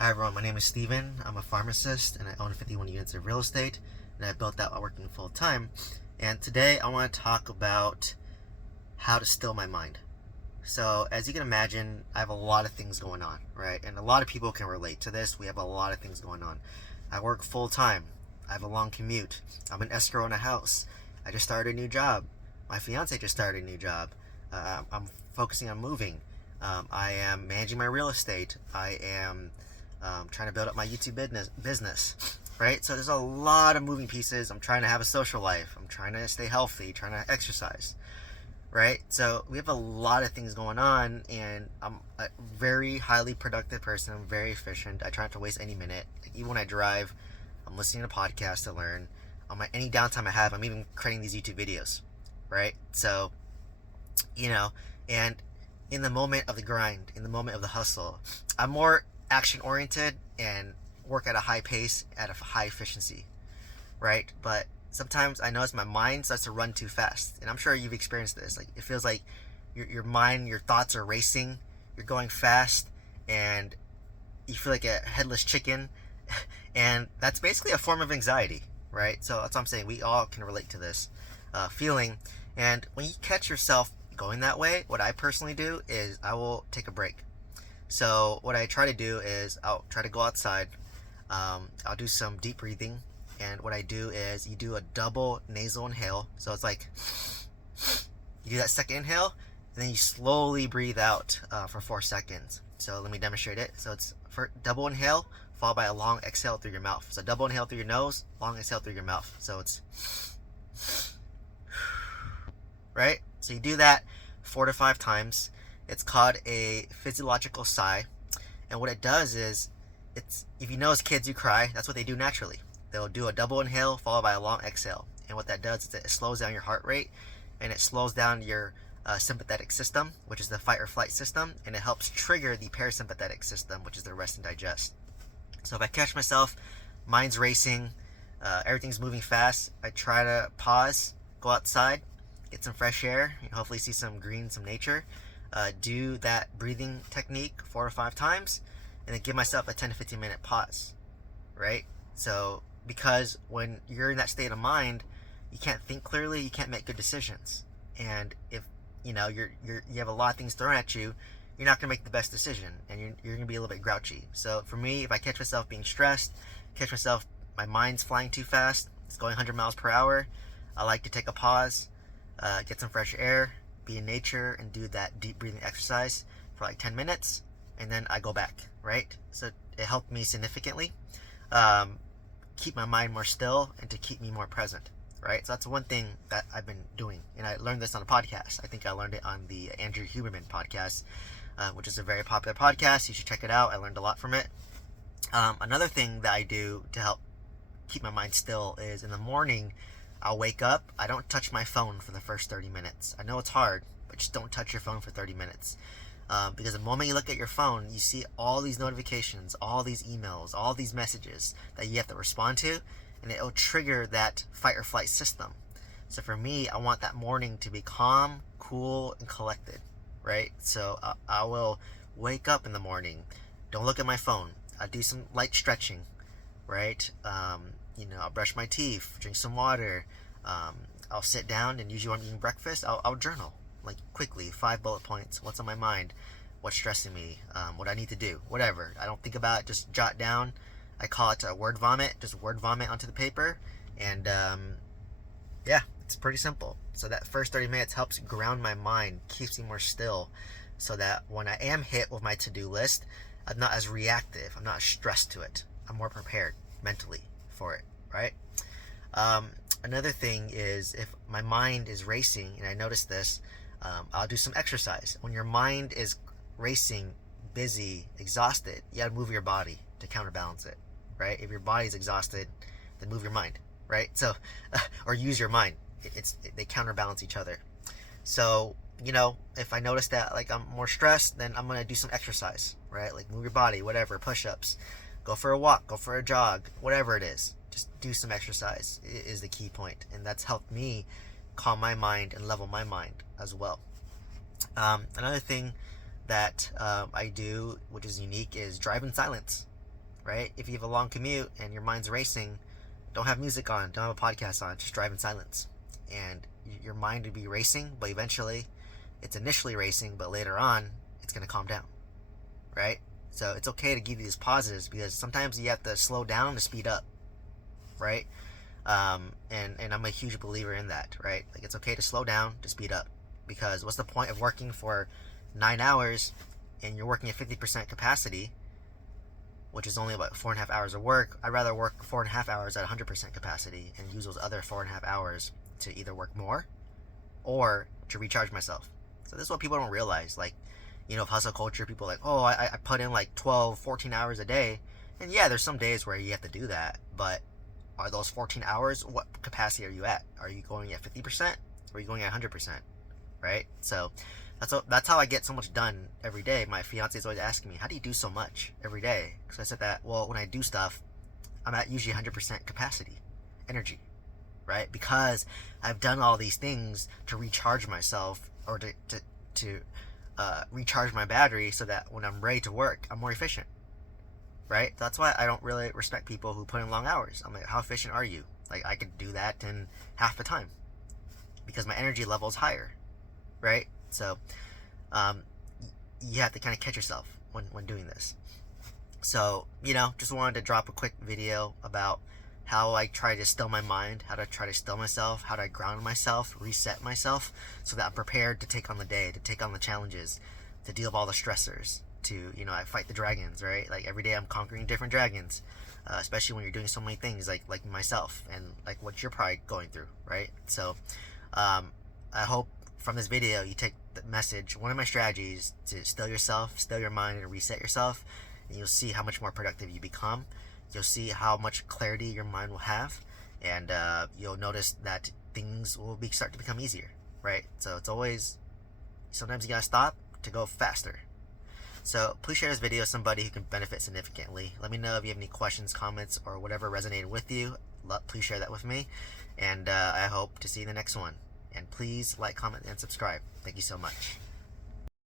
Hi everyone, my name is Steven. I'm a pharmacist and I own 51 units of real estate, and I built that while working full time. And today I want to talk about how to still my mind. So, as you can imagine, I have a lot of things going on, right? And a lot of people can relate to this. We have a lot of things going on. I work full time. I have a long commute. I'm an escrow in a house. I just started a new job. My fiance just started a new job. I'm focusing on moving. I am managing my real estate. I am trying to build up my YouTube business, right? So there's a lot of moving pieces. I'm trying to have a social life. I'm trying to stay healthy, trying to exercise, right? So we have a lot of things going on, and I'm a very highly productive person. I'm very efficient. I try not to waste any minute. Like, even when I drive, I'm listening to podcasts to learn. On any downtime I have, I'm even creating these YouTube videos, right? So, and in the moment of the grind, in the moment of the hustle, I'm more action oriented and work at a high pace, at a high efficiency, right? But sometimes I notice my mind starts to run too fast, and I'm sure you've experienced this. Like, it feels like your mind, your thoughts are racing, you're going fast, and you feel like a headless chicken, and that's basically a form of anxiety, right? So that's what I'm saying. We all can relate to this feeling. And when you catch yourself going that way, what I personally do is I will take a break. So what I try to do is I'll try to go outside. I'll do some deep breathing, and what I do is you do a double nasal inhale. So it's like you do that second inhale, and then you slowly breathe out for 4 seconds. So let me demonstrate it. So it's for double inhale followed by a long exhale through your mouth. So double inhale through your nose, long exhale through your mouth. So it's right. So you do that 4 to 5 times. It's called a physiological sigh, and what it does is, it's, if you know, as kids who cry, that's what they do naturally. They'll do a double inhale followed by a long exhale, and what that does is it slows down your heart rate, and it slows down your sympathetic system, which is the fight or flight system, and it helps trigger the parasympathetic system, which is the rest and digest. So if I catch myself, mind's racing, everything's moving fast, I try to pause, go outside, get some fresh air, hopefully see some green, some nature. Do that breathing technique 4 or 5 times, and then give myself a 10 to 15 minute pause, right? So, because when you're in that state of mind, you can't think clearly, you can't make good decisions, and if you have a lot of things thrown at you, you're not gonna make the best decision, and you're gonna be a little bit grouchy. So for me, if I catch myself being stressed, catch myself, my mind's flying too fast, it's going 100 miles per hour, I like to take a pause, get some fresh air, be in nature, and do that deep breathing exercise for like 10 minutes, and then I go back, right? So it helped me significantly keep my mind more still and to keep me more present, right? So that's one thing that I've been doing, and I learned this on a podcast. I think I learned it on the Andrew Huberman podcast, which is a very popular podcast. You should check it out. I learned a lot from it. Another thing that I do to help keep my mind still is, in the morning, I'll wake up, I don't touch my phone for the first 30 minutes. I know it's hard, but just don't touch your phone for 30 minutes. Because the moment you look at your phone, you see all these notifications, all these emails, all these messages that you have to respond to, and it'll trigger that fight or flight system. So for me, I want that morning to be calm, cool, and collected, right? So I will wake up in the morning, don't look at my phone, I'll do some light stretching, right? I'll brush my teeth, drink some water. I'll sit down, and usually when I'm eating breakfast, I'll journal, like, quickly, 5 bullet points. What's on my mind? What's stressing me? What I need to do? Whatever. I don't think about it. Just jot down. I call it a word vomit. Just word vomit onto the paper, and yeah, it's pretty simple. So that first 30 minutes helps ground my mind, keeps me more still, so that when I am hit with my to-do list, I'm not as reactive. I'm not as stressed to it. I'm more prepared mentally for it, right? Another thing is, if my mind is racing, and I notice this, I'll do some exercise. When your mind is racing, busy, exhausted, you gotta move your body to counterbalance it, right? If your body's exhausted, then move your mind, right? So, or use your mind. They counterbalance each other. So, if I notice that, like, I'm more stressed, then I'm gonna do some exercise, right? Like, move your body, whatever, push-ups, go for a walk, go for a jog, whatever it is. Just do some exercise is the key point, and that's helped me calm my mind and level my mind as well. Another thing that I do, which is unique, is drive in silence, right? If you have a long commute and your mind's racing, don't have music on, don't have a podcast on, just drive in silence. And your mind will be racing, but eventually it's initially racing, but later on it's going to calm down, right? So it's okay to give you these pauses, because sometimes you have to slow down to speed up, right? And I'm a huge believer in that, right? Like, it's okay to slow down to speed up, because what's the point of working for 9 hours and you're working at 50% capacity, which is only about 4.5 hours of work? I'd rather work 4.5 hours at 100% capacity and use those other 4.5 hours to either work more or to recharge myself. So this is what people don't realize. Like, of hustle culture, people are like, oh, I put in like 12, 14 hours a day. And yeah, there's some days where you have to do that, but are those 14 hours, what capacity are you at? Are you going at 50%? Or are you going at 100%? Right? So that's how I get so much done every day. My fiance is always asking me, how do you do so much every day? Because I said that, well, when I do stuff, I'm at usually 100% capacity, energy, right? Because I've done all these things to recharge myself, or to recharge my battery, so that when I'm ready to work, I'm more efficient, right? That's why I don't really respect people who put in long hours. I'm like, how efficient are you? Like, I could do that in half the time because my energy level is higher, right? So you have to kind of catch yourself when doing this. So, just wanted to drop a quick video about how I try to still my mind, how to try to still myself, how to ground myself, reset myself, so that I'm prepared to take on the day, to take on the challenges, to deal with all the stressors, to, I fight the dragons, right? Like, every day I'm conquering different dragons, especially when you're doing so many things like myself, and like what you're probably going through, right? So I hope from this video you take the message, one of my strategies to still yourself, still your mind, and reset yourself, and you'll see how much more productive you become. You'll see how much clarity your mind will have, and you'll notice that things will start to become easier, right? So it's always, sometimes you gotta stop to go faster. So please share this video with somebody who can benefit significantly. Let me know if you have any questions, comments, or whatever resonated with you. Please share that with me, and I hope to see you in the next one. And please like, comment, and subscribe. Thank you so much.